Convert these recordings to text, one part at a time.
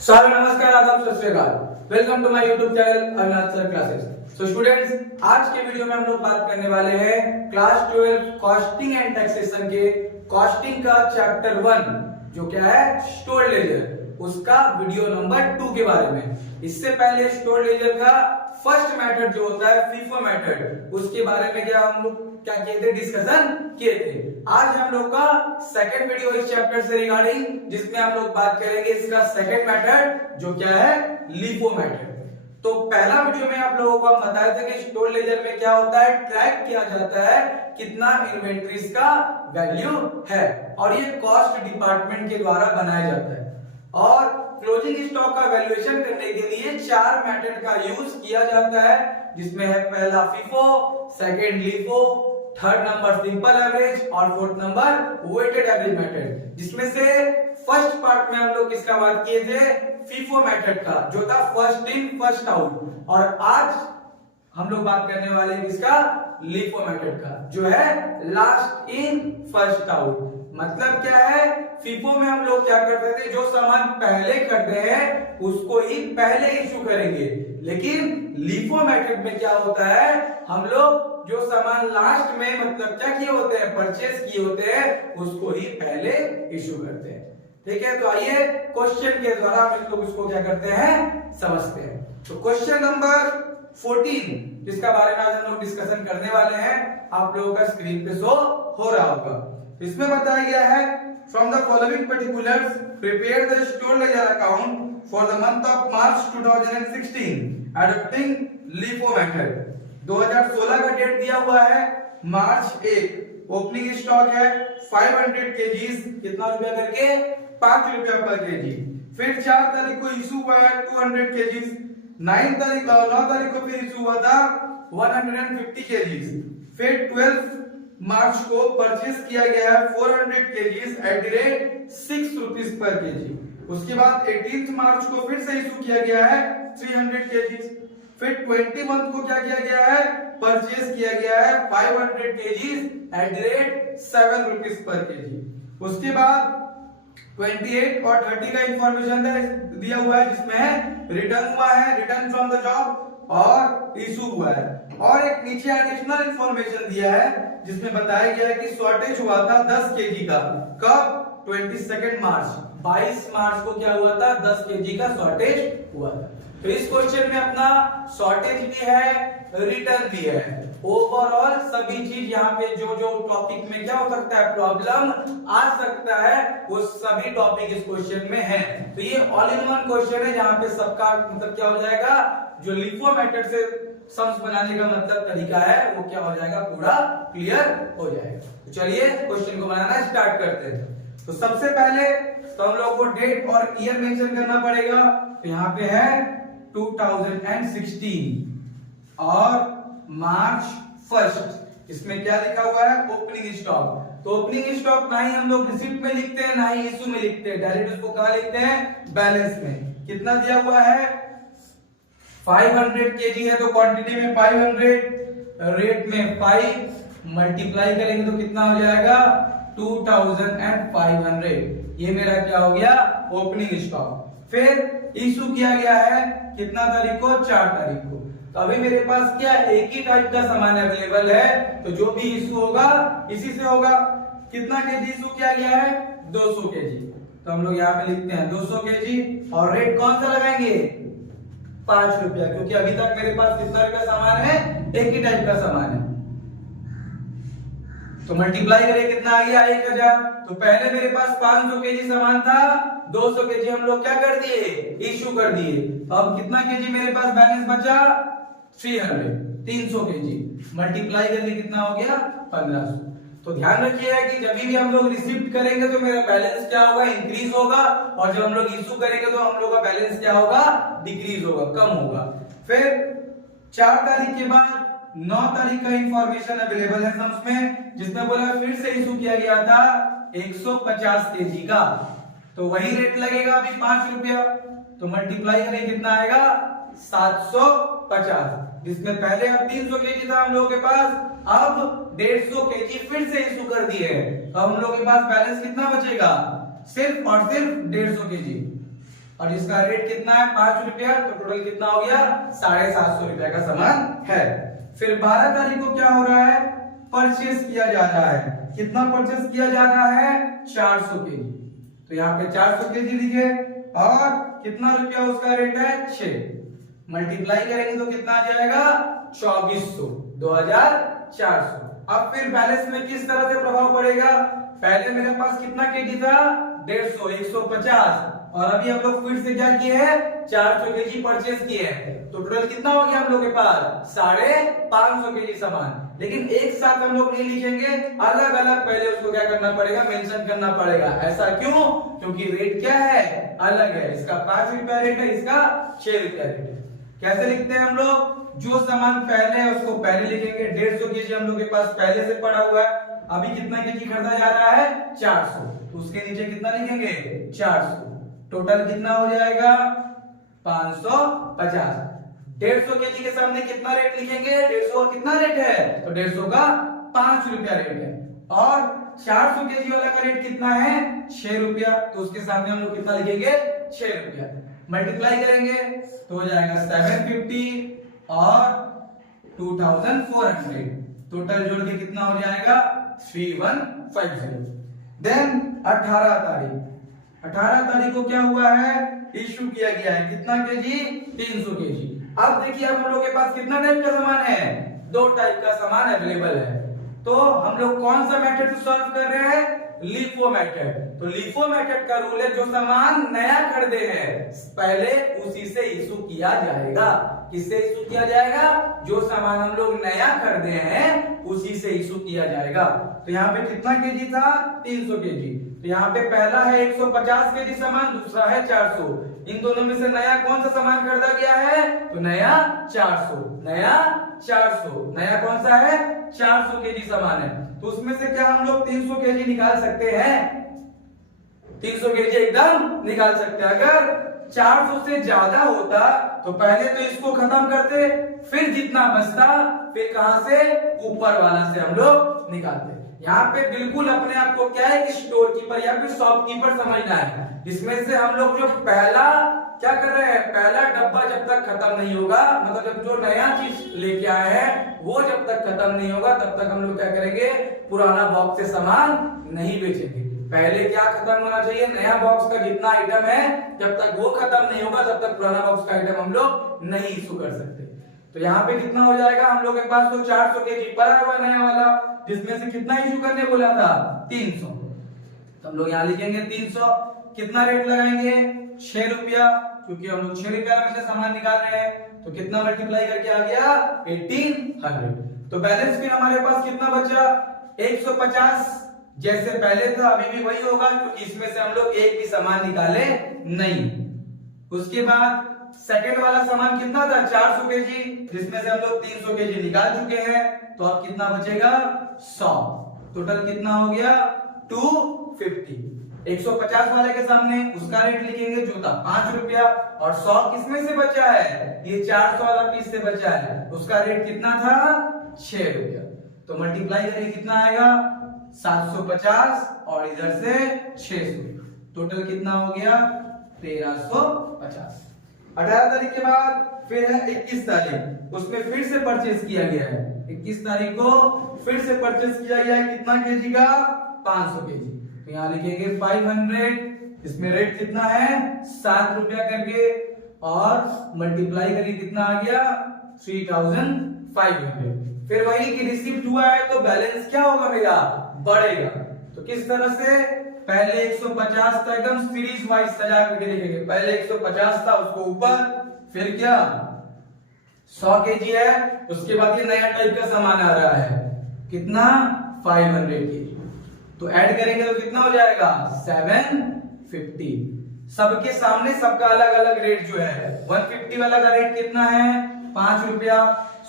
Sir नमस्कार, आदाब, सत श्री अकाल। Welcome to my YouTube channel Avinash sir classes. So students, आज के वीडियो में हम लोग बात करने वाले हैं क्लास 12 कॉस्टिंग एंड टैक्सेशन के कॉस्टिंग का चैप्टर 1 जो क्या है स्टोर लेजर, उसका वीडियो नंबर 2 के बारे में। इससे पहले स्टोर लेजर का फर्स्ट मेथड जो होता है फीफो मेथड, उसके बारे में क्या हम लोग क्या किए थे, डिस्कशन किए थे। आज हम लोग का सेकंड वीडियो इस चैप्टर से रिगार्डिंग, जिसमें हम लोग बात करेंगे इसका सेकंड मेथड जो क्या है लिफो मेथड। तो पहला वीडियो में आप लोगों को हम बताए थे कि स्टोर लेजर में क्या होता है, ट्रैक किया जाता है कितना इन्वेंट्रीज का वैल्यू है और ये कॉस्ट डिपार्टमेंट के द्वारा बनाया जाता है। और क्लोजिंग स्टॉक का वैल्यूएशन करने के लिए 4 मेथड का यूज किया जाता है, जिसमें है पहला FIFO, second LIFO, third number simple average और fourth number weighted average method. जिसमें से फर्स्ट पार्ट में हम लोग किसका बात किए थे, फीफो मेथड का, जो था फर्स्ट इन फर्स्ट आउट। और आज हम लोग बात करने वाले हैं किसका, लिफो मेथड का, जो है लास्ट इन फर्स्ट आउट। मतलब क्या है, फीफो में हम लोग क्या करते थे, जो सामान पहले करते हैं उसको ही पहले इशू करेंगे, लेकिन लिफो मेथड में क्या होता है, हम लोग जो सामान लास्ट में मतलब क्या किए होते हैं, परचेस किए होते हैं, उसको ही पहले इशू करते हैं। ठीक है, तो आइए क्वेश्चन के द्वारा हम लोग उसको क्या करते हैं, समझते हैं। तो क्वेश्चन नंबर 14 जिसका बारे में आज हम लोग डिस्कशन करने वाले हैं, आप लोगों का स्क्रीन पे शो हो रहा होगा। इसमें बताया गया है, from the following particulars prepare the store ledger account for the month of March 2016 adopting LIFO method. 2016 का डेट दिया हुआ है, मार्च 1, ओपनिंग स्टॉक है 500 केजीज, कितना रुपया करके, 5 रुपया पर केजी। फिर 4 तारीख को इशू हुआ है 200 केजीज, 9 तारीख को फिर इशू हुआ था 150 केजीज। फिर 12 मार्च को परचेस किया गया है 400 KGs at the rate 6 rupees पर केजी। उसके बाद 18 मार्च को फिर से इशू किया गया है 300 केजीज। फिर 20 मंथ को क्या किया गया है, परचेस किया गया है 500 KGs at the rate 7 rupees पर केजी। उसके बाद 28 और 30 का इंफॉर्मेशन दिया हुआ है, जिसमें है रिटर्न हुआ है, रिटर्न फ्रॉम द जॉब और इशू हुआ है। और एक नीचे एडिशनल इंफॉर्मेशन दिया है, जिसमें बताया गया है कि शॉर्टेज हुआ था 10 केजी का, कब, 22 मार्च, 22 मार्च को क्या हुआ था, 10 केजी का शॉर्टेज हुआ था। तो इस क्वेश्चन में अपना शॉर्टेज भी है, रिटर्न भी है, ओवरऑल सभी चीज यहाँ पे जो जो टॉपिक में क्या हो सकता है, प्रॉब्लम आ सकता है, वो सभी टॉपिक इस क्वेश्चन में है। तो ये ऑल इन वन क्वेश्चन है, जहाँ पे सबका मतलब क्या हो जाएगा, जो लिफो मेथड से सम्स बनाने का मतलब तरीका है वो क्या हो जाएगा, पूरा क्लियर हो जाएगा। तो चलिए क्वेश्चन को बनाना स्टार्ट करते हैं। तो सबसे पहले तो हम लोग को डेट और ईयर मेंशन करना पड़ेगा। तो यहाँ पे है 2016 और मार्च 1। इसमें क्या लिखा हुआ है, ओपनिंग स्टॉक। तो ओपनिंग स्टॉक ना ही हम लोग रिसिप्ट में लिखते हैं, ना ही इशू में लिखते हैं, डायरेक्ट उसको कहां लिखते हैं, बैलेंस में। कितना दिया हुआ है, 500 केजी है तो क्वांटिटी में 500, रेट में 5 मल्टीप्लाई करेंगे तो कितना हो जाएगा, 2500। ये मेरा क्या हो गया, ओपनिंग स्टॉक। फिर इशू किया गया है कितना तारीख को, 4 तारीख को। तो अभी मेरे पास क्या एक ही टाइप का सामान अवेलेबल है, तो जो भी इशू होगा इसी से होगा। कितना केजी इशू किया गया है, 200 केजी। तो हम लोग यहाँ पे लिखते हैं 200 केजी और रेट कौन सा लगाएंगे, 5 रुपया, क्योंकि अभी तक मेरे पास कितना का सामान है, एक ही टाइप का सामान है। तो मल्टीप्लाई करें कितना आ गया, 1000। तो पहले मेरे पास 500 केजी सामान था, 200 केजी हम लोग क्या कर दिए, इशू कर दिए। अब कितना केजी मेरे पास बैलेंस बचा, 300 केजी। मल्टीप्लाई करके कितना हो गया, 1500। तो ध्यान रखिएगा कि जब भी हम लोग रिसिप्ट करेंगे तो मेरा बैलेंस क्या होगा, इंक्रीज होगा, और जब हम लोग इशू करेंगे तो हम लोग का बैलेंस क्या होगा, डिक्रीज होगा, कम होगा। फिर 4 तारीख के बाद 9 तारीख का इंफॉर्मेशन अवेलेबल है सम्स में, जिसमें बोला फिर से इशू किया गया था 150 केजी का, तो वही रेट लगेगा अभी 5 रुपया। तो मल्टीप्लाई करें कितना आएगा, 750, जिसमें पहले अब 300 केजी था हम लोगों के पास, अब 150 केजी फिर से इशू कर दिए हैं। तो हम लोग के पास बैलेंस कितना बचेगा, सिर्फ और सिर्फ 150 केजी। और इसका रेट कितना है 5 रुपया, तो टोटल कितना हो गया 750 रुपया का सामान है। फिर 12 तारीख को क्या हो रहा है, परचेस किया जा रहा है। कितना परचेस किया जा रहा है 400 केजी, तो यहाँ पे 400 केजी लिखे और कितना रुपया उसका रेट है 6, मल्टीप्लाई करेंगे तो कितना आ जाएगा 2400, 2400। अब फिर बैलेंस में किस तरह से प्रभाव पड़ेगा, पहले मेरे पास कितना केजी था 150, 150 और अभी हम लोग फिर से क्या किए हैं 400 केजी परचेस किए हैं, तो टोटल कितना हो गया हम लोग के पास 550 केजी सामान। लेकिन एक साथ हम लोग नहीं लिखेंगे, अलग अलग पहले उसको क्या करना पड़ेगा मेंशन करना पड़ेगा। ऐसा क्यों, क्योंकि रेट क्या है अलग है, इसका 5 रुपया रेट है, इसका 6 रुपया रेट है। कैसे लिखते हैं हम लोग, जो सामान पहले है उसको पहले लिखेंगे। 150 केजी हम लोग के पास पहले से पड़ा हुआ है, अभी कितना केजी खरीदा जा रहा है 400, तो उसके नीचे कितना लिखेंगे 400, टोटल कितना हो जाएगा 550। 150 केजी के सामने कितना रेट लिखेंगे, 150 का कितना रेट है, तो 150 का 5 रुपया रेट है, और 400 केजी वाला का रेट कितना है 6 रुपया, तो उसके सामने हम लोग कितना लिखेंगे 6 रुपया। मल्टीप्लाई करेंगे तो हो जाएगा 750 और 2400, टोटल जोड़ के कितना हो जाएगा 3150। देन 18 तारीख को क्या हुआ है, इशू किया गया है कितना केजी 300 केजी। अब देखिए अब हम लोग के पास कितना टाइप का सामान है, 2 टाइप का सामान अवेलेबल है, तो हम लोग कौन सा मेथड से सॉल्व कर रहे हैं, लिफो मेथड। तो लिफो मेथड का रूल है जो सामान नया खरीदे हैं पहले उसी से इशू किया जाएगा। किससे इशू किया जाएगा, जो सामान हम लोग नया खरीदे हैं उसी से इशू किया जाएगा। तो यहाँ पे कितना केजी था 300 केजी, तो यहाँ पे पहला है 150 केजी सामान, दूसरा है 400, इन दोनों में से नया कौन सा सामान खरीदा गया है, तो नया 400, नया कौन सा है 400 केजी सामान है, तो उसमें से क्या हम लोग 300 केजी निकाल सकते हैं, 300 केजी एकदम निकाल सकते हैं। अगर 400 से ज्यादा होता तो पहले तो इसको खत्म करते, फिर जितना बचता फिर कहां से ऊपर वाला से हम लोग निकालते। यहाँ पे बिल्कुल अपने आप को क्या है कि स्टोर कीपर या फिर शॉपकीपर समझना है, जिसमें से हम लोग जो पहला क्या कर रहे हैं, पहला डब्बा जब तक खत्म नहीं होगा, मतलब जब जो नया चीज लेके आए हैं वो जब तक खत्म नहीं होगा तब तक हम लोग क्या करेंगे, पुराना बॉक्स से सामान नहीं बेचेंगे। पहले क्या खत्म होना चाहिए, नया बॉक्स का जितना आइटम है जब तक वो खत्म नहीं होगा तब तक पुराना बॉक्स का आइटम हम लोग नहीं इशू कर सकते। तो यहाँ पे कितना हो जाएगा, हम लोग के पास तो 400 केजी पड़ा हुआ नया वाला, जिसमें से कितना इशू करने बोला था 300, तो हम लोग यहाँ लिखेंगे 300, कितना रेट लगाएंगे 6 रुपया, क्योंकि हम लोग 6 रुपया में से सामान निकाल रहे हैं, तो कितना मल्टीप्लाई करके आ गया 1800। तो बैलेंस फिर हमारे पास कितना बचा 150, जैसे पहले था अभी भी वही होगा, क्योंकि इसमें से हम लोग एक भी सामान निकाले नहीं। उसके बाद सेकंड वाला सामान कितना था 400 केजी, जिसमें से हम लोग 300 केजी निकाल चुके हैं, तो अब कितना बचेगा 100, टोटल कितना हो गया 250। 150 वाले के सामने उसका रेट लिखेंगे जो था 5 रुपया, और 100 किसमें से बचा है, ये 400 वाला पीस से बचा है, उसका रेट कितना था 6 रुपया, तो मल्टीप्लाई करिए कितना आएगा 750 और इधर से 600, टोटल कितना हो गया 1350। 18 तारीख के बाद फिर है 21 तारीख, उसमें फिर से परचेस किया गया है। 21 तारीख को फिर से परचेस किया गया है कितना केजी का 500 केजी, तो यहाँ लिखेंगे 500, इसमें रेट कितना है 7 रुपया करके, और मल्टीप्लाई करिए कितना आ गया 3500। फिर वही कि रिसीप्ट हुआ है तो बैलेंस क्या होगा मेरा बढ़ेगा, तो किस तरह से, पहले 150 था एकदम सीरीज वाइज सजा करके लिखेंगे, पहले 150 था उसको ऊपर, फिर क्या 100 केजी है, उसके बाद ये नया टाइप का सामान आ रहा है कितना 500 केजी, तो ऐड करेंगे तो कितना हो जाएगा 750। सबके सामने सबका अलग अलग रेट जो है, 150 वाला का रेट कितना है 5 रुपया,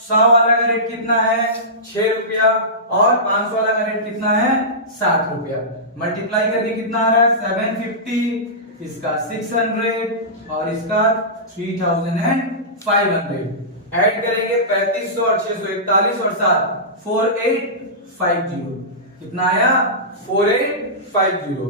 100 वाला का रेट कितना है 6 रुपया, और 500 वाला का रेट कितना है 7 रुपया। मल्टीप्लाई करके कितना आ रहा है 750, इसका 600 और इसका 3500। ऐड करेंगे 3500 और 600, 41 और 7 4850, कितना आया 4850।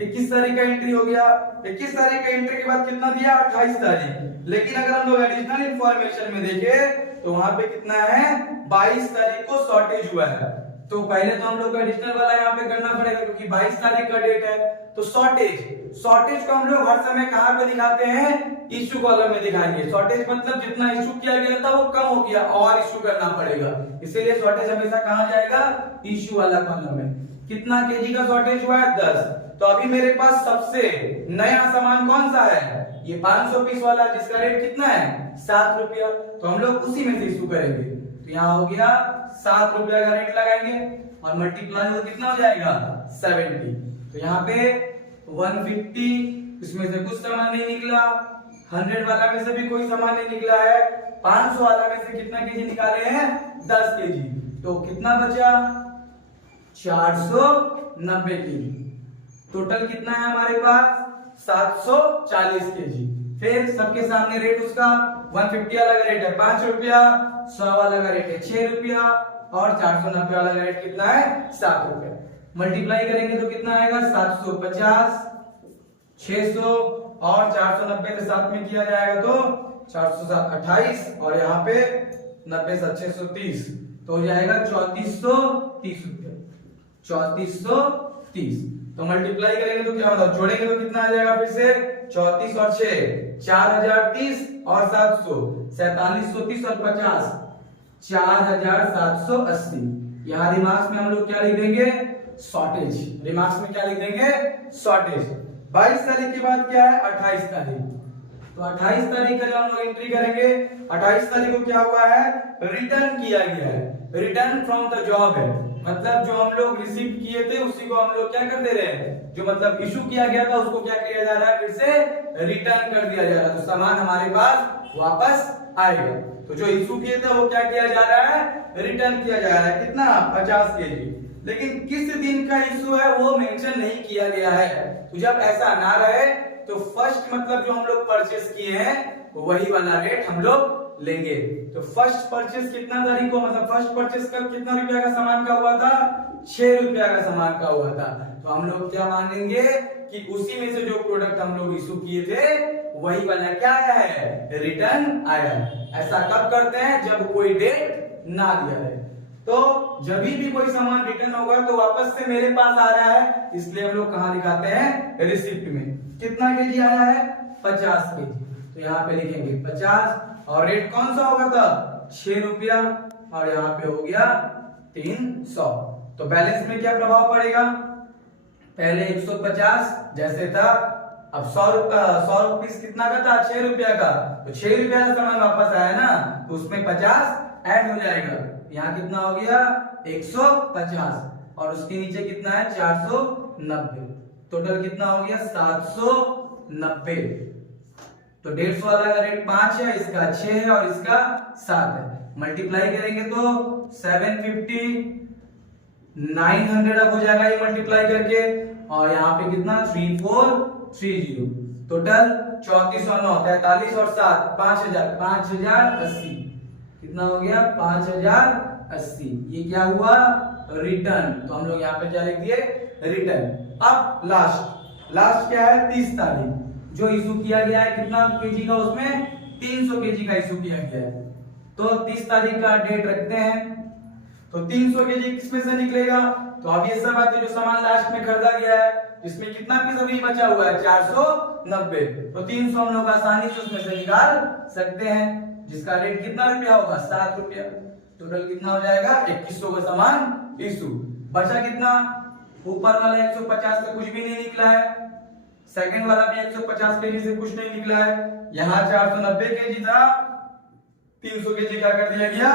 21 तारीख का एंट्री हो गया। 21 तारीख का एंट्री के बाद कितना दिया 28 तारीख। लेकिन अगर हम लोग एडिशनल इंफॉर्मेशन में देखें तो वहां पे कितना है 22 तारीख को शॉर्टेज हुआ है। तो पहले तो हम लोग को एडिशनल वाला यहाँ पे करना पड़ेगा क्योंकि 22 तारीख का डेट है। तो शॉर्टेज को हम लोग हर समय कहां पे दिखाते हैं इश्यू कॉलम में दिखाएंगे। शॉर्टेज मतलब जितना इश्यू किया गया था वो कम हो गया और इश्यू करना पड़ेगा, इसीलिए शॉर्टेज हमेशा कहां जाएगा इश्यू वाला कॉलम में। कितना केजी का शॉर्टेज हुआ है 10। तो अभी मेरे पास सबसे नया सामान कौन सा है ये 500 पीस वाला जिसका रेट कितना है 7 रुपया। तो हम लोग उसी में से इश्यू करेंगे। तो यहाँ हो गया 7 रुपया का रेट लगाएंगे और मल्टीप्लाई हो कितना हो जाएगा 70। तो यहाँ पे 150 इसमें से कुछ सामान नहीं निकला, 100 वाला में से भी कोई सामान नहीं निकला है, 500 वाला में से कितना केजी निकाले हैं 10 केजी। तो कितना बचा 490 केजी। टोटल कितना है हमारे पास 740 केजी। फिर सबके सामने रेट उसका 150 वाला का रेट है 5 रुपया, 100 वाला का रेट है 6 रुपया और 490 वाला का रेट कितना है 7 रुपया। मल्टीप्लाई करेंगे तो कितना आएगा 750, 600 और 490 के साथ में किया जाएगा तो 428 और यहाँ पे 90 से 630 तो हो जाएगा 3430 रुपया। 3430 तो मल्टीप्लाई करेंगे तो क्या मतलब जोड़ेंगे तो कितना आ जाएगा फिर से 34 और 6 4030 और 700 4730 और 50 4780। यहाँ रिमार्क्स में हम लोग क्या लिख देंगे शॉर्टेज। रिमार्क्स में क्या लिख देंगे शॉर्टेज। 22 तारीख के बाद क्या है 28 तारीख। तो 28 तारीख का जब हम लोग एंट्री करेंगे 28 तारीख को क्या हुआ है रिटर्न किया गया है। रिटर्न फ्रॉम द जॉब है मतलब जो हम लोग रिसीव किए थे उसी को हम लोग क्या कर दे रहे हैं, जो मतलब इशू किया गया था उसको क्या किया जा रहा है फिर से रिटर्न कर दिया जा रहा है। तो सामान हमारे पास वापस आएगा। तो जो इशू किए थे वो क्या किया जा रहा है रिटर्न किया जा रहा है। कितना 50 केजी। लेकिन किस दिन का इशू है वो मेंशन नहीं किया गया है। तो जब ऐसा ना रहे तो फर्स्ट मतलब जो हम लोग परचेस किए हैं वही वाला रेट हम लोग लेंगे। तो फर्स्ट परचेस कितना तारीख को मतलब फर्स्ट परचेस का कितना रुपया का सामान का हुआ था 6 रुपया का सामान का हुआ था। तो हम लोग क्या मानेंगे कि उसी में से जो प्रोडक्ट हम लोग इशू किए थे वही वाला क्या आया है रिटर्न आया है। ऐसा कब करते हैं जब कोई डेट ना दिया है। तो जब भी कोई सामान रिटर्न होगा तो वापस से मेरे पास आ रहा है, इसलिए हम लोग कहां दिखाते हैं रिसिप्ट में। कितना केजी आया है 50 केजी। तो यहाँ पे लिखेंगे 50 और रेट कौन सा होगा था 6 रुपया और यहाँ पे हो गया 300। तो बैलेंस में क्या प्रभाव पड़ेगा, पहले 150 जैसे था, अब 100 रुपीस कितना का था 6 रुपया का, तो 6 रुपया का सामान वापस आया ना तो उसमें 50 ऐड हो जाएगा। यहाँ कितना हो गया 150 और उसके नीचे कितना है 490। टोटल कितना हो गया 790। तो 150 वाला का रेट 5 है, इसका 6 है और इसका 7 है। मल्टीप्लाई करेंगे तो 750 900 अब हो जाएगा ये मल्टीप्लाई करके और यहाँ पे कितना 3430। टोटल 34 और 9 43 और 7 5080। कितना हो गया 5080। ये क्या हुआ रिटर्न। तो हम लोग यहाँ पे क्या लिख दिए रिटर्न। अब लास्ट क्या है 30 तारीख जो इशू किया गया है कितना केजी का, उसमें 300 केजी का इशू किया गया है। तो 30 तारीख का डेट रखते हैं। तो 300 केजी किसमें से निकलेगा, तो अब ये सब बात है जो सामान लास्ट में खरीदा गया है जिसमें कितना पीस अभी बचा हुआ है 490। तो 300 हम लोग आसानी से उसमें से निकाल सकते हैं जिसका रेट कितना रुपया होगा 7 रुपया। टोटल कितना हो जाएगा 2100 का सामान इशू। बचा कितना, ऊपर वाला 150 से कुछ भी नहीं निकला है, सेकंड वाला भी 150 केजी से कुछ नहीं निकला है, यहाँ 490 केजी था, 300 केजी क्या कर दिया गया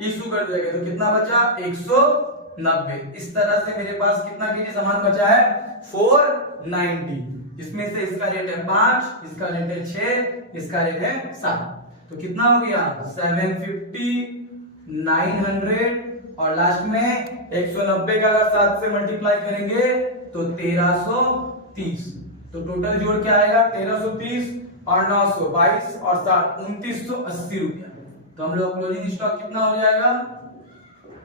इशू कर दिया गया। तो कितना बचा 190। इस तरह से मेरे पास कितना केजी सामान बचा है 490। इसमें से इसका रेट है 5, इसका रेट है 6, इसका रेट है 7। तो कितना हो गया 750 900 और लास्ट में 190 का अगर 7 से मल्टीप्लाई करेंगे तो 1330। तो टोटल जोड़ के आएगा 1330 और 900 22 और 7 2980 रुपया। तो हम लोग क्लोजिंग स्टॉक कितना हो जाएगा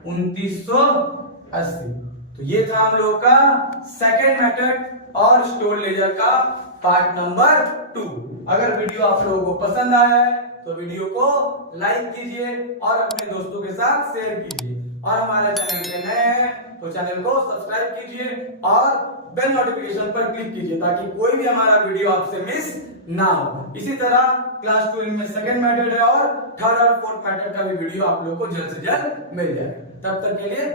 2980। तो ये था हम लोग का सेकेंड मेथड और स्टोर लेजर का पार्ट नंबर 2। अगर वीडियो आप लोगों को पसंद आया है तो वीडियो को लाइक कीजिए और अपने दोस्तों के साथ शेयर कीजिए, और हमारे चैनल पे नए हैं तो चैनल को सब्सक्राइब कीजिए और बेल नोटिफिकेशन पर क्लिक कीजिए ताकि कोई भी हमारा वीडियो आपसे मिस ना हो। इसी तरह क्लास 12 में सेकंड मेथड है और थर्ड और फोर्थ मेथड का भी वीडियो आप लोगों को जल्द से जल्द मिल जाएगा। तब तक के लिए